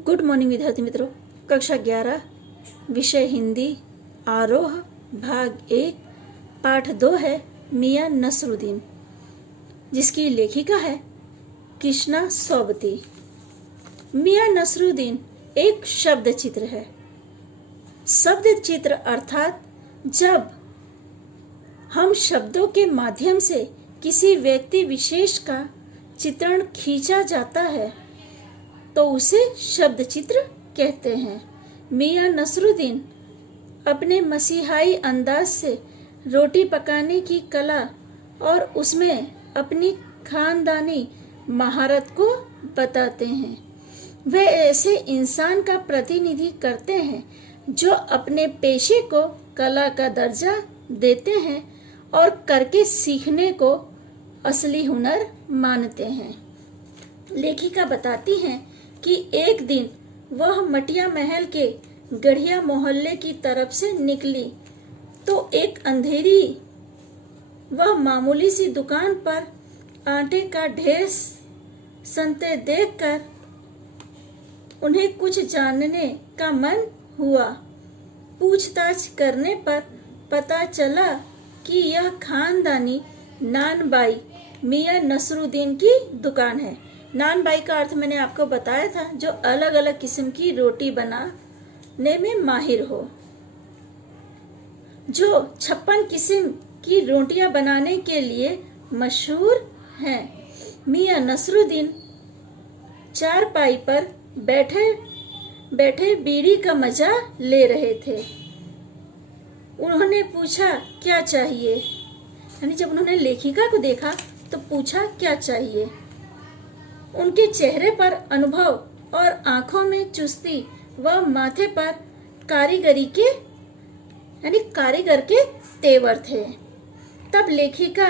Good morning विद्यार्थी मित्रों। कक्षा 11 विषय हिंदी आरोह भाग 1 पाठ 2 है मियां नसरुद्दीन, जिसकी लेखिका है कृष्णा सोबती। मियां नसरुद्दीन एक शब्द चित्र है। शब्द चित्र अर्थात जब हम शब्दों के माध्यम से किसी व्यक्ति विशेष का चित्रण खींचा जाता है तो उसे शब्द चित्र कहते हैं। मियां नसरुद्दीन अपने मसीहाई अंदाज से रोटी पकाने की कला और उसमें अपनी खानदानी महारत को बताते हैं। वे ऐसे इंसान का प्रतिनिधि करते हैं जो अपने पेशे को कला का दर्जा देते हैं और करके सीखने को असली हुनर मानते हैं। लेखिका बताती हैं कि एक दिन वह मटिया महल के गढ़िया मोहल्ले की तरफ से निकली तो एक अंधेरी वह मामूली सी दुकान पर आटे का ढेर संते देखकर उन्हें कुछ जानने का मन हुआ। पूछताछ करने पर पता चला कि यह खानदानी नानबाई मियां नसरुद्दीन की दुकान है। नानबाई का अर्थ मैंने आपको बताया था, जो अलग अलग किस्म की रोटी बनाने में माहिर हो, जो 56 किस्म की रोटियां बनाने के लिए मशहूर हैं। मियां नसरुद्दीन चारपाई पर बैठे बैठे बीड़ी का मजा ले रहे थे। उन्होंने पूछा क्या चाहिए, यानी जब उन्होंने लेखिका को देखा तो पूछा क्या चाहिए। उनके चेहरे पर अनुभव और आंखों में चुस्ती व माथे पर कारीगरी के यानी कारीगर के तेवर थे। तब लेखिका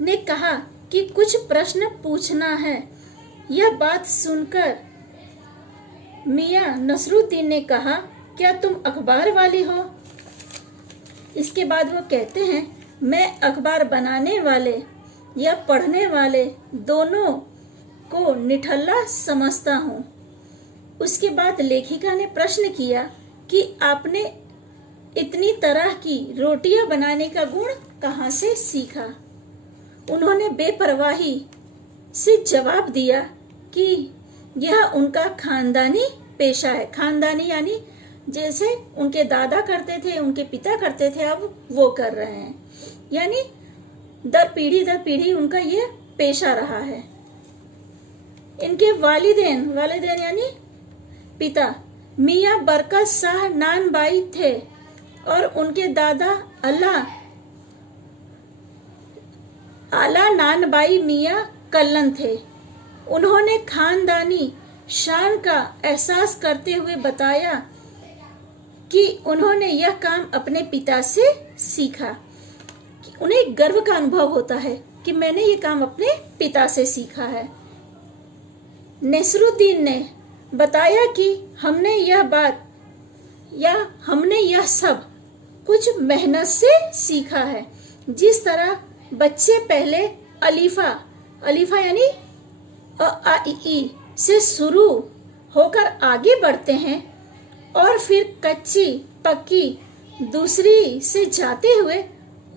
ने कहा कि कुछ प्रश्न पूछना है। यह बात सुनकर मियां नसरुद्दीन ने कहा, क्या तुम अखबार वाली हो? इसके बाद वो कहते हैं, मैं अखबार बनाने वाले या पढ़ने वाले दोनों को निठल्ला समझता हूँ। उसके बाद लेखिका ने प्रश्न किया कि आपने इतनी तरह की रोटियां बनाने का गुण कहाँ से सीखा? उन्होंने बेपरवाही से जवाब दिया कि यह उनका खानदानी पेशा है। खानदानी यानी जैसे उनके दादा करते थे, उनके पिता करते थे, अब वो कर रहे हैं, यानी दर पीढ़ी उनका ये पेशा रहा है। इनके वालिदैन यानी पिता मियां बरकत शाह नानबाई थे और उनके दादा आला नानबाई मियां कल्लन थे। उन्होंने खानदानी शान का एहसास करते हुए बताया कि उन्होंने यह काम अपने पिता से सीखा। उन्हें गर्व का अनुभव होता है कि मैंने ये काम अपने पिता से सीखा है। नसरुद्दीन ने बताया कि हमने यह सब कुछ मेहनत से सीखा है। जिस तरह बच्चे पहले अलीफा यानी अ आ इ ई से शुरू होकर आगे बढ़ते हैं और फिर कच्ची पक्की दूसरी से जाते हुए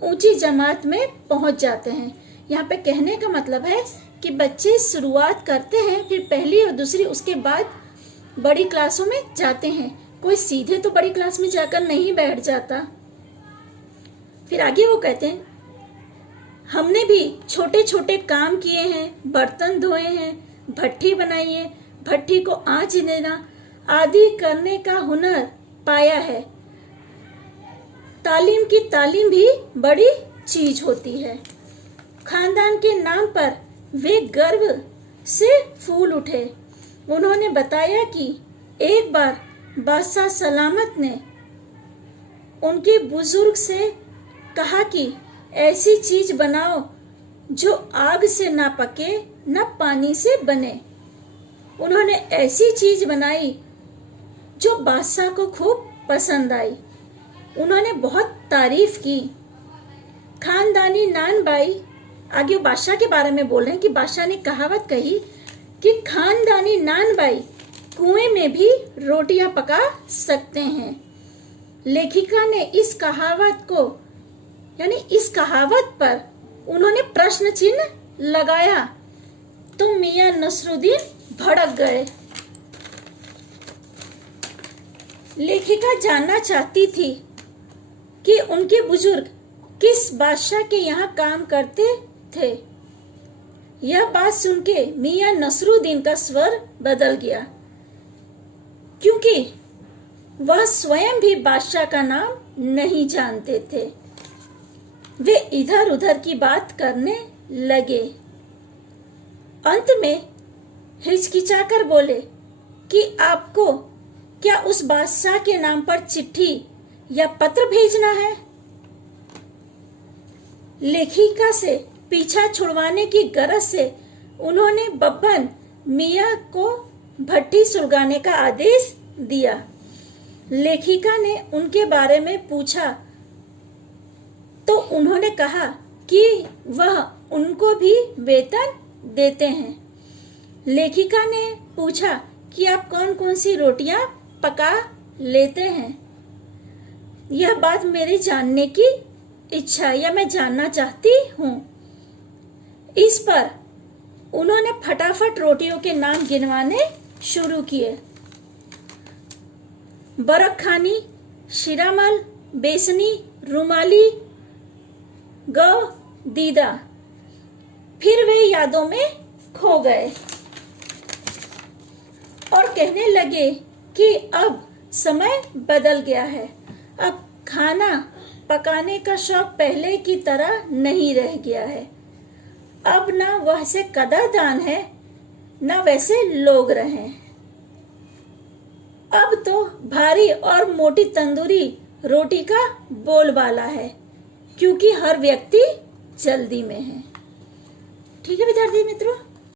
ऊंची जमात में पहुंच जाते हैं। यहाँ पे कहने का मतलब है कि बच्चे शुरुआत करते हैं, फिर पहली और दूसरी, उसके बाद बड़ी क्लासों में जाते हैं। कोई सीधे तो बड़ी क्लास में जाकर नहीं बैठ जाता। फिर आगे वो कहते हैं, हमने भी छोटे छोटे काम किए हैं, बर्तन धोए हैं, भट्ठी बनाई है, भट्ठी को आंच देना आदि करने का हुनर पाया है। तालीम की तालीम भी बड़ी चीज होती है। खानदान के नाम पर वे गर्व से फूल उठे। उन्होंने बताया कि एक बार बादशाह सलामत ने उनके बुजुर्ग से कहा कि ऐसी चीज बनाओ जो आग से ना पके न पानी से बने। उन्होंने ऐसी चीज बनाई जो बादशाह को खूब पसंद आई। उन्होंने बहुत तारीफ की। खानदानी नानबाई, आगे बादशाह के बारे में बोल रहे हैं कि बादशाह ने कहावत कही कि खानदानी नानबाई कुएं में भी रोटियां पका सकते हैं। लेखिका ने इस कहावत को यानी इस कहावत पर उन्होंने प्रश्न चिन्ह लगाया तो मियां नसरुद्दीन भड़क गए। लेखिका जानना चाहती थी कि उनके बुजुर्ग किस बादशाह के यहाँ काम करते थे। यह बात सुन के मियां नसरुद्दीन का स्वर बदल गया, क्योंकि वह स्वयं भी बादशाह का नाम नहीं जानते थे। वे इधर उधर की बात करने लगे। अंत में हिचकिचाकर बोले कि आपको क्या उस बादशाह के नाम पर चिट्ठी या पत्र भेजना है। लेखिका से पीछा छुड़वाने की गरज से उन्होंने बब्बन मियां को भट्टी सुलगाने का आदेश दिया। लेखिका ने उनके बारे में पूछा तो उन्होंने कहा कि वह उनको भी वेतन देते हैं। लेखिका ने पूछा कि आप कौन कौन सी रोटियां पका लेते हैं। यह बात मेरी जानने की इच्छा या मैं जानना चाहती हूँ। इस पर उन्होंने फटाफट रोटियों के नाम गिनवाने शुरू किए। बरखानी, शिरामल, बेसनी, रुमाली, गौ, दीदा। फिर वे यादों में खो गए और कहने लगे कि अब समय बदल गया है। अब खाना पकाने का शौक पहले की तरह नहीं रह गया है। अब ना वैसे कदरदान है ना वैसे लोग रहे। अब तो भारी और मोटी तंदूरी रोटी का बोलबाला है, क्योंकि हर व्यक्ति जल्दी में है। ठीक है विद्यार्थी मित्रों।